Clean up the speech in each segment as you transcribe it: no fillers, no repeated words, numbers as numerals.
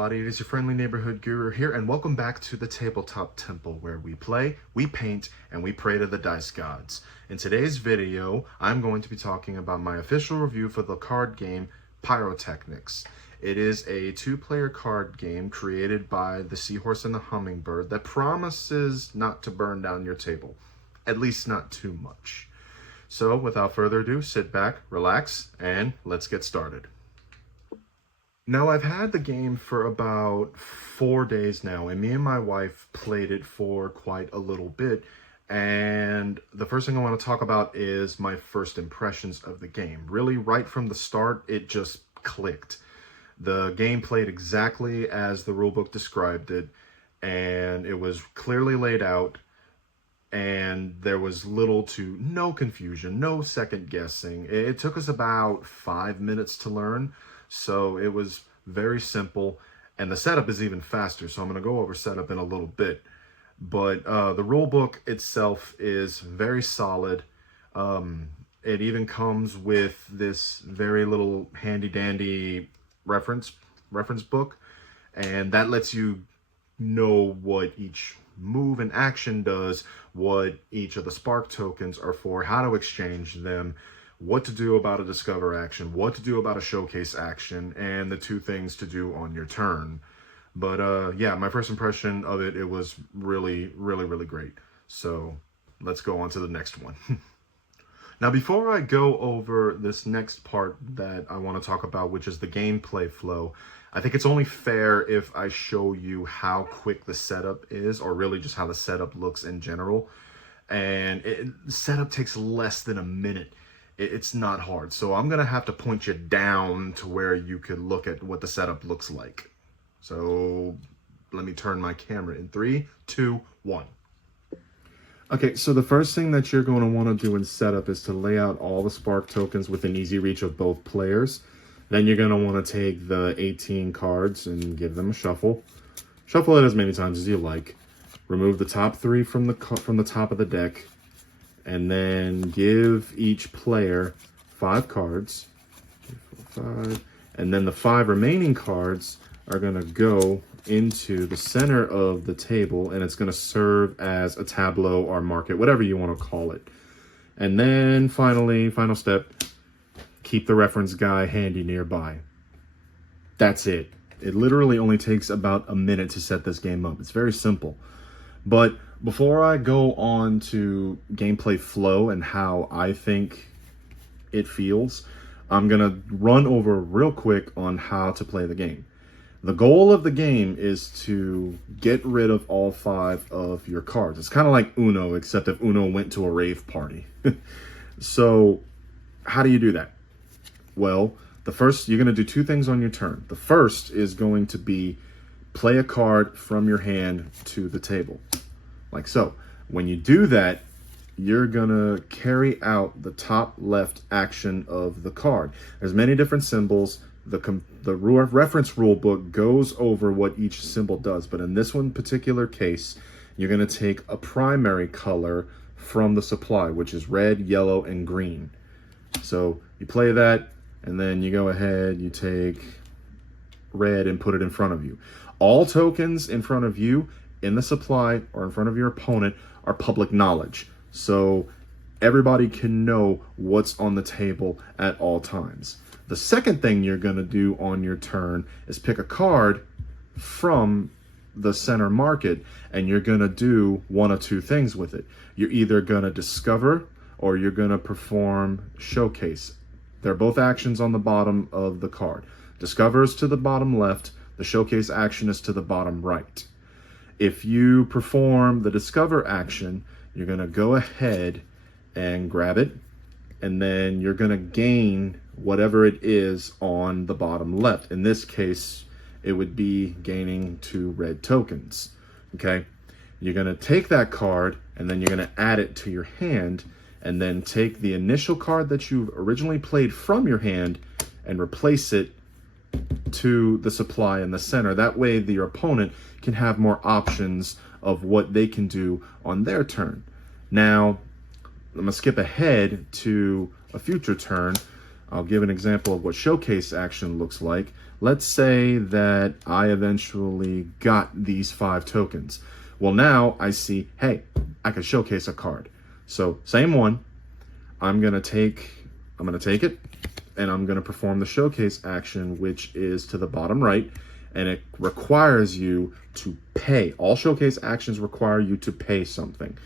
everybody, it is your friendly neighborhood guru here, and welcome back to the Tabletop Temple, where we play, we paint, and we pray to the dice gods. In today's video, I'm going to be talking about my official review for the card game Pyrotechnics. It is a two-player card game created by the Seahorse and the Hummingbird that promises not to burn down your table, at least not too much. So without further ado, sit back, relax, and let's get started. Now, I've had the game for about 4 days now, and me and my wife played it for quite a little bit. And the first thing I want to talk about is my first impressions of the game. Really, right from the start, it just clicked. The game played exactly as the rulebook described it, and it was clearly laid out, and there was little to no confusion, no second guessing. It took us about 5 minutes to learn. So it was very simple, and the setup is even faster. So I'm going to go over setup in a little bit. But the rule book itself is very solid. It even comes with this very little handy-dandy reference book, and that lets you know what each move and action does, what each of the spark tokens are for, how to exchange them, what to do about a discover action, what to do about a showcase action, and the two things to do on your turn. But yeah, my first impression of it, it was really, really, really great. So let's go on to the next one. Now, before I go over this next part that I want to talk about, which is the gameplay flow, I think it's only fair if I show you how quick the setup is, or really just how the setup looks in general. And the setup takes less than a minute. It's not hard. So I'm going to have to point you down to where you could look at what the setup looks like. So let me turn my camera in 3, 2, 1. Okay, so the first thing that you're going to want to do in setup is to lay out all the spark tokens within easy reach of both players. Then you're going to want to take the 18 cards and give them a shuffle. Shuffle it as many times as you like. Remove the top 3 from the top of the deck. And then give each player 5 cards. 5. And then the 5 remaining cards are going to go into the center of the table, and it's going to serve as a tableau or market, whatever you want to call it. And then finally, final step, keep the reference guy handy nearby. That's it. It literally only takes about a minute to set this game up. It's very simple. But before I go on to gameplay flow and how I think it feels, I'm going to run over real quick on how to play the game. The goal of the game is to get rid of all 5 of your cards. It's kind of like Uno, except if Uno went to a rave party. So how do you do that? Well, you're going to do 2 things on your turn. The first is going to be play a card from your hand to the table, like so. When you do that, you're gonna carry out the top left action of the card. There's many different symbols. The reference rule book goes over what each symbol does, but in this one particular case, you're gonna take a primary color from the supply, which is red, yellow, and green. So you play that, and then you go ahead, you take red and put it in front of you. All tokens in front of you in the supply or in front of your opponent are public knowledge. So everybody can know what's on the table at all times. The second thing you're going to do on your turn is pick a card from the center market, and you're going to do one of 2 things with it. You're either going to discover or you're going to perform showcase. They're both actions on the bottom of the card. Discover is to the bottom left. The showcase action is to the bottom right. If you perform the discover action, you're going to go ahead and grab it, and then you're going to gain whatever it is on the bottom left. In this case, it would be gaining 2 red tokens. Okay? You're going to take that card, and then you're going to add it to your hand, and then take the initial card that you originally played from your hand and replace it to the supply in the center. That way your opponent can have more options of what they can do on their turn. Now, I'm going to skip ahead to a future turn. I'll give an example of what showcase action looks like. Let's say that I eventually got these 5 tokens. Well, now I see, hey, I can showcase a card. So same one, I'm gonna take it, and I'm gonna perform the showcase action, which is to the bottom right, and it requires you to pay. All showcase actions require you to pay something.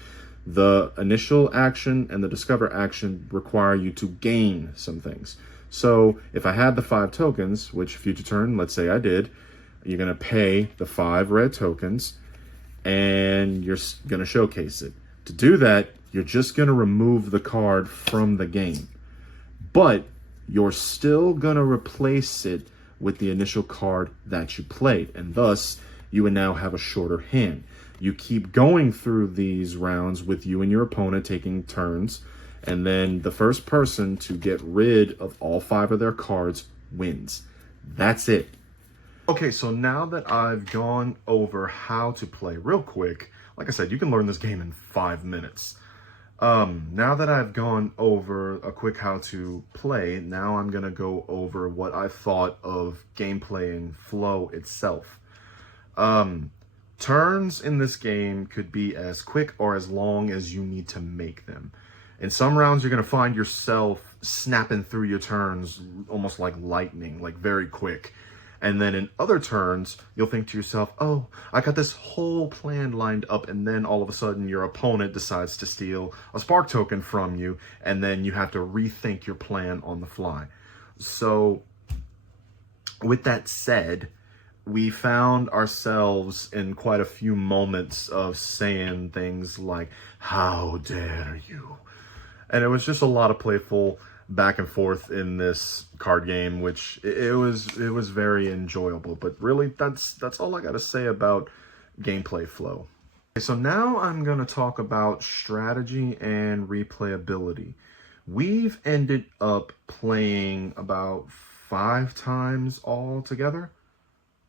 The initial action and the discover action require you to gain some things. So if I had the 5 tokens, which future turn, let's say I did, you're gonna pay the 5 red tokens, and you're gonna showcase it. To do that, you're just gonna remove the card from the game, but you're still gonna replace it with the initial card that you played, and thus you would now have a shorter hand. You keep going through these rounds with you and your opponent taking turns, and then the first person to get rid of all 5 of their cards wins. That's it. Okay, so now that I've gone over how to play real quick, like I said, you can learn this game in 5 minutes. Now that I've gone over a quick how to play, now I'm gonna go over what I thought of gameplay and flow itself. Turns in this game could be as quick or as long as you need to make them. In some rounds, you're gonna find yourself snapping through your turns almost like lightning, like very quick. And then in other turns, you'll think to yourself, oh, I got this whole plan lined up, and then all of a sudden your opponent decides to steal a spark token from you, and then you have to rethink your plan on the fly. So with that said, we found ourselves in quite a few moments of saying things like, how dare you? And it was just a lot of playful back and forth in this card game, which it was very enjoyable. But really, that's all I got to say about gameplay flow. Okay, so now I'm going to talk about strategy and replayability. We've ended up playing about 5 times all together.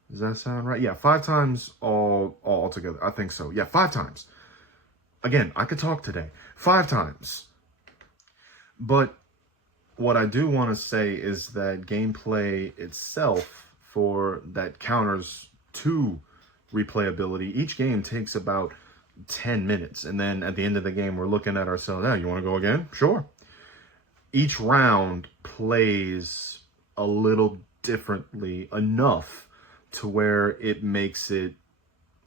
Does that sound right? Yeah, 5 times all together. I think so. Yeah, 5 times. Again, I could talk today. 5 times. But what I do want to say is that gameplay itself, for that counters to replayability, each game takes about 10 minutes. And then at the end of the game, we're looking at ourselves, you want to go again? Sure. Each round plays a little differently enough to where it makes it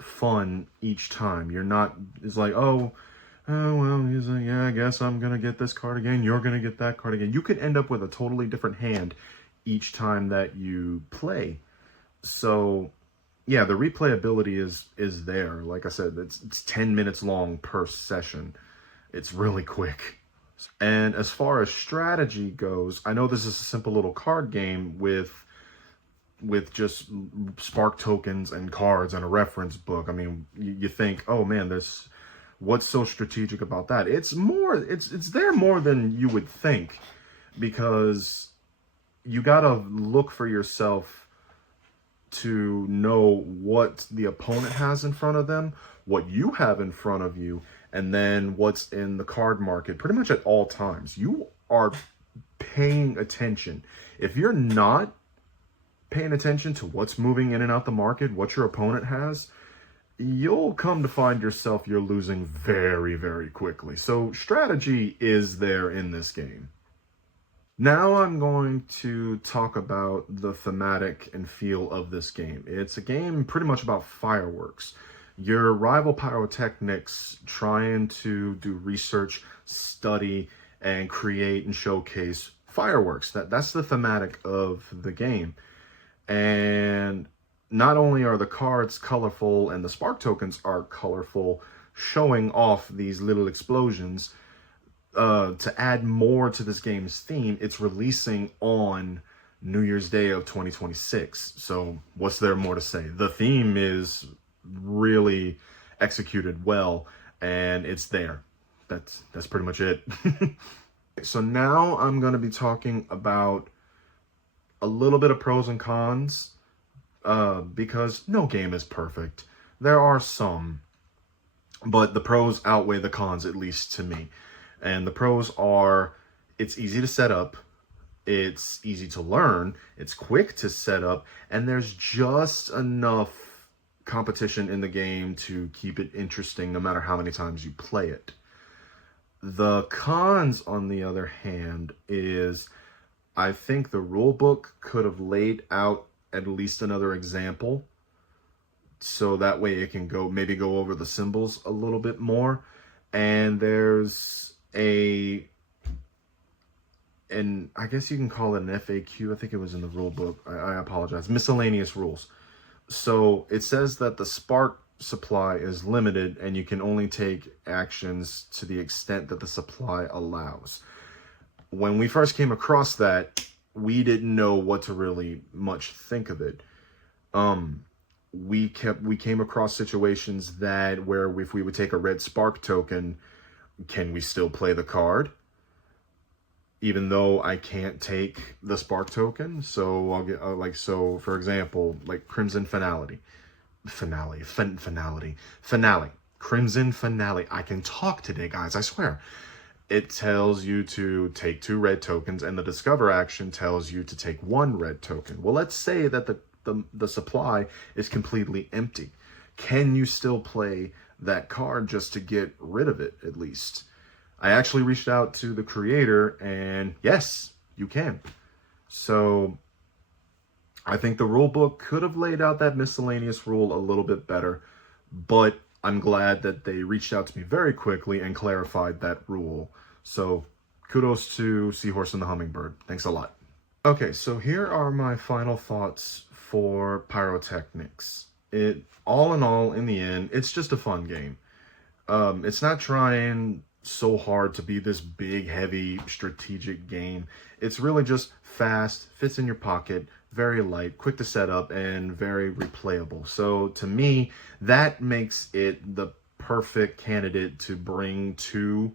fun each time. You're not, it's like, oh, well, he's like, yeah, I guess I'm going to get this card again. You're going to get that card again. You could end up with a totally different hand each time that you play. So, yeah, the replayability is there. Like I said, it's 10 minutes long per session. It's really quick. And as far as strategy goes, I know this is a simple little card game with just spark tokens and cards and a reference book. I mean, you think, oh man, what's so strategic about that? It's there more than you would think, because you gotta look for yourself to know what the opponent has in front of them, what you have in front of you, and then what's in the card market pretty much at all times. You are paying attention. If you're not paying attention to what's moving in and out the market, what your opponent has, you'll come to find yourself you're losing very, very quickly. So strategy is there in this game. Now I'm going to talk about the thematic and feel of this game. It's a game pretty much about fireworks. Your rival Pyrotechnics trying to do research, study, and create and showcase fireworks. That's the thematic of the game. And not only are the cards colorful and the spark tokens are colorful, showing off these little explosions, to add more to this game's theme, it's releasing on New Year's Day of 2026. So what's there more to say? The theme is really executed well, and it's there. That's pretty much it. So now I'm going to be talking about a little bit of pros and cons, because no game is perfect. There are some, but the pros outweigh the cons, at least to me. And the pros are, it's easy to set up, It's easy to learn, it's quick to set up, and there's just enough competition in the game to keep it interesting no matter how many times you play it. The cons, on the other hand, is I think the rule book could have laid out at least another example, so that way it can maybe go over the symbols a little bit more. And there's and I guess you can call it an FAQ. I think it was in the rule book. I apologize. Miscellaneous rules. So it says that the spark supply is limited and you can only take actions to the extent that the supply allows. When we first came across that, we didn't know what to really much think of it. We came across situations where if we would take a red spark token, can we still play the card? Even though I can't take the spark token. So I'll get so for example, like Crimson Finale, Crimson Finale. I can talk today, guys, I swear. It tells you to take 2 red tokens, and the discover action tells you to take 1 red token. Well, let's say that the supply is completely empty. Can you still play that card just to get rid of it, at least? I actually reached out to the creator, and yes, you can. So I think the rule book could have laid out that miscellaneous rule a little bit better, but I'm glad that they reached out to me very quickly and clarified that rule. So kudos to Seahorse and the Hummingbird. Thanks a lot. Okay, so here are my final thoughts for Pyrotechnics. All in all, in the end, it's just a fun game. It's not trying so hard to be this big, heavy, strategic game. It's really just fast, fits in your pocket, very light, quick to set up, and very replayable. So to me, that makes it the perfect candidate to bring to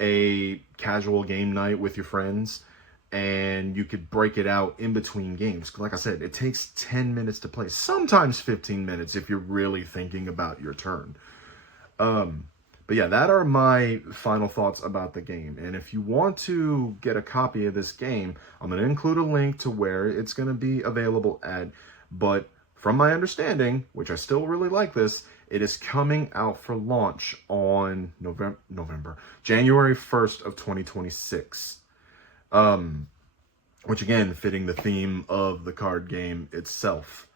a casual game night with your friends, and you could break it out in between games. Like I said, it takes 10 minutes to play, sometimes 15 minutes if you're really thinking about your turn. But yeah, that are my final thoughts about the game. And if you want to get a copy of this game, I'm going to include a link to where it's going to be available at. But from my understanding, which I still really like this, it is coming out for launch on January 1st of 2026. Which again, fitting the theme of the card game itself.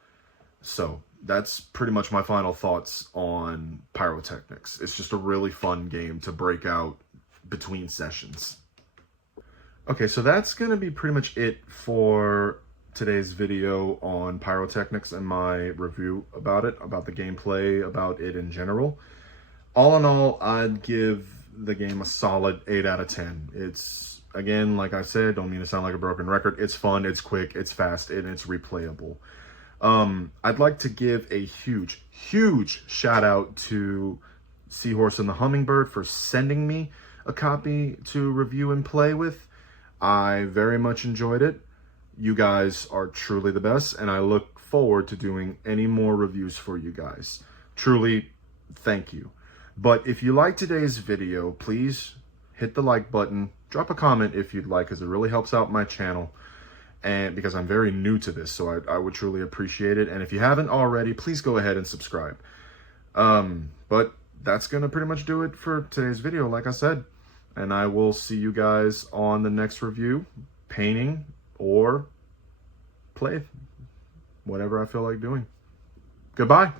So that's pretty much my final thoughts on Pyrotechnics. It's just a really fun game to break out between sessions. Okay, so that's going to be pretty much it for today's video on Pyrotechnics and my review about it, about the gameplay, about it in general. All in all, I'd give the game a solid 8 out of 10. It's, again, like I said, don't mean to sound like a broken record. It's fun, it's quick, it's fast, and it's replayable. I'd like to give a huge shout out to Seahorse and the Hummingbird for sending me a copy to review and play with. I very much enjoyed it. You guys are truly the best, and I look forward to doing any more reviews for you guys. Truly, thank you. But if you like today's video, please hit the like button, drop a comment if you'd like, because it really helps out my channel. And because I'm very new to this, so I would truly appreciate it. And if you haven't already, please go ahead and subscribe. But that's going to pretty much do it for today's video, like I said. And I will see you guys on the next review, painting or play, whatever I feel like doing. Goodbye.